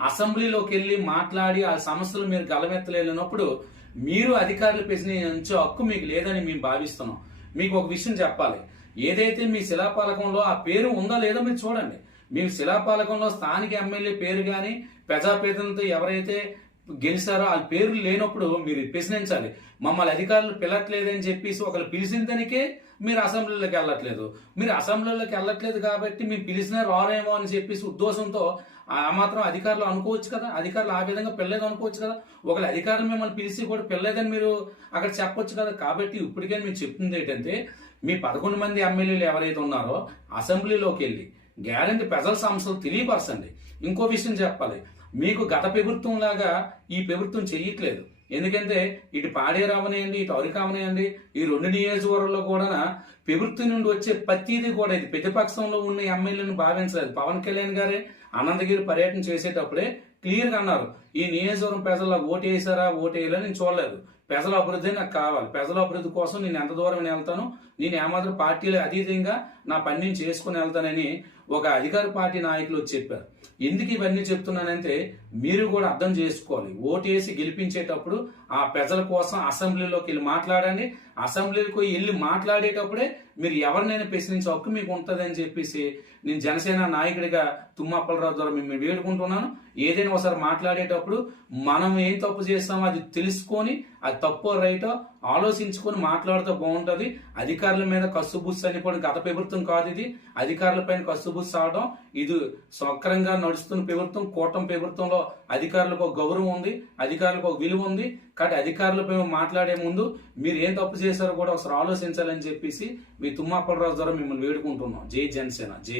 అసెంబ్లీలోకి వెళ్ళి మాట్లాడి ఆ సమస్యలు మీరు గలమెత్తలేనప్పుడు మీరు అధికారులు ప్రశ్నించే హక్కు మీకు లేదని మేము భావిస్తున్నాం. మీకు ఒక విషయం చెప్పాలి. ఏదైతే మీ శిలాపాలకంలో ఆ పేరు ఉందో లేదో మీరు చూడండి. మీ శిలాపాలకంలో స్థానిక ఎమ్మెల్యే పేరు కానీ ప్రజాప్రతినిధులతో ఎవరైతే గెలిచారో? వాళ్ళ పేర్లు లేనప్పుడు మీరు ప్రశ్నించాలి. మమ్మల్ని అధికారులు పిలట్లేదని చెప్పేసి ఒకరు పిలిచిన దానికే మీరు అసెంబ్లీలోకి వెళ్ళట్లేదు. మీరు అసెంబ్లీలోకి వెళ్ళట్లేదు కాబట్టి మీరు పిలిచినా రారేమో అని చెప్పేసి ఉద్దేశంతో ఆ మాత్రం అధికారులు అనుకోవచ్చు కదా? అధికారులు ఆ విధంగా పిల్లలేదు అనుకోవచ్చు కదా? ఒకళ్ళు అధికారులు మిమ్మల్ని పిలిచి కూడా పిల్లలేదని మీరు అక్కడ చెప్పొచ్చు కదా? కాబట్టి ఇప్పటికే మీరు చెప్తుంది ఏంటంటే మీ పదకొండు మంది ఎమ్మెల్యేలు ఎవరైతే ఉన్నారో అసెంబ్లీలోకి వెళ్ళి గ్యారంటీ ప్రజల సమస్యలు తెలియపరచండి. ఇంకో విషయం చెప్పాలి. మీకు గత ప్రభుత్వం లాగా ఈ ప్రభుత్వం చెయ్యట్లేదు. ఎందుకంటే ఇటు పాడేరు అవనేయండి ఇటు అరిక అవనేయండి ఈ రెండు నియోజకవర్గంలో కూడా ప్రభుత్వం నుండి వచ్చే ప్రతిదీ కూడా ఇది ప్రతిపక్షంలో ఉన్న ఎమ్మెల్యేలను భావించలేదు. పవన్ కళ్యాణ్ గారే అనంతగిరి పర్యటన చేసేటప్పుడే క్లియర్గా అన్నారు ఈ నియోజకవర్గం ప్రజల ఓటు వేసారా ఓటు వేయలేని నేను చూడలేదు. ప్రజల అభివృద్ధి నాకు కావాలి. ప్రజల అభివృద్ధి కోసం నేను ఎంత దూరం వెళ్తాను? నేను ఏమాత్రం పార్టీలు అతీతంగా నా పని నేను చేసుకుని వెళ్తానని ఒక అధికార పార్టీ నాయకులు వచ్చి చెప్పారు. ఎందుకు ఇవన్నీ చెప్తున్నానంటే మీరు కూడా అర్థం చేసుకోవాలి. ఓటేసి గెలిపించేటప్పుడు ఆ ప్రజల కోసం అసెంబ్లీలోకి వెళ్ళి మాట్లాడండి. అసెంబ్లీలోకి వెళ్ళి మాట్లాడేటప్పుడే మీరు ఎవరినైనా ప్రశ్నించే హక్కు మీకు ఉంటుందని చెప్పేసి నేను జనసేన నాయకుడిగా తుమ్మప్పలరావు ద్వారా మేము వేడుకుంటున్నాను. ఏదైనా ఒకసారి మాట్లాడేటప్పుడు మనం ఏం తప్పు చేస్తామో అది తెలుసుకొని అది తప్పు రైటో ఆలోచించుకొని మాట్లాడితే బాగుంటుంది. అధికారుల మీద కస్సుబుస్సు అని కూడా గత ప్రభుత్వం కాదు ఇది. అధికారుల పైన కస్సుబుస్సు ఇది సక్రంగా నడుస్తున్న ప్రభుత్వం కూటమి ప్రభుత్వంలో అధికారులకు ఒక గౌరవం ఉంది అధికారులకు ఒక విలువ ఉంది. కాబట్టి అధికారులపై మాట్లాడే ముందు మీరు ఏం తప్పు చేశారో కూడా ఒకసారి ఆలోచించాలని చెప్పేసి మీ తుమ్మాపలరాజు ద్వారా మిమ్మల్ని వేడుకుంటున్నాం. జై జనసేన జై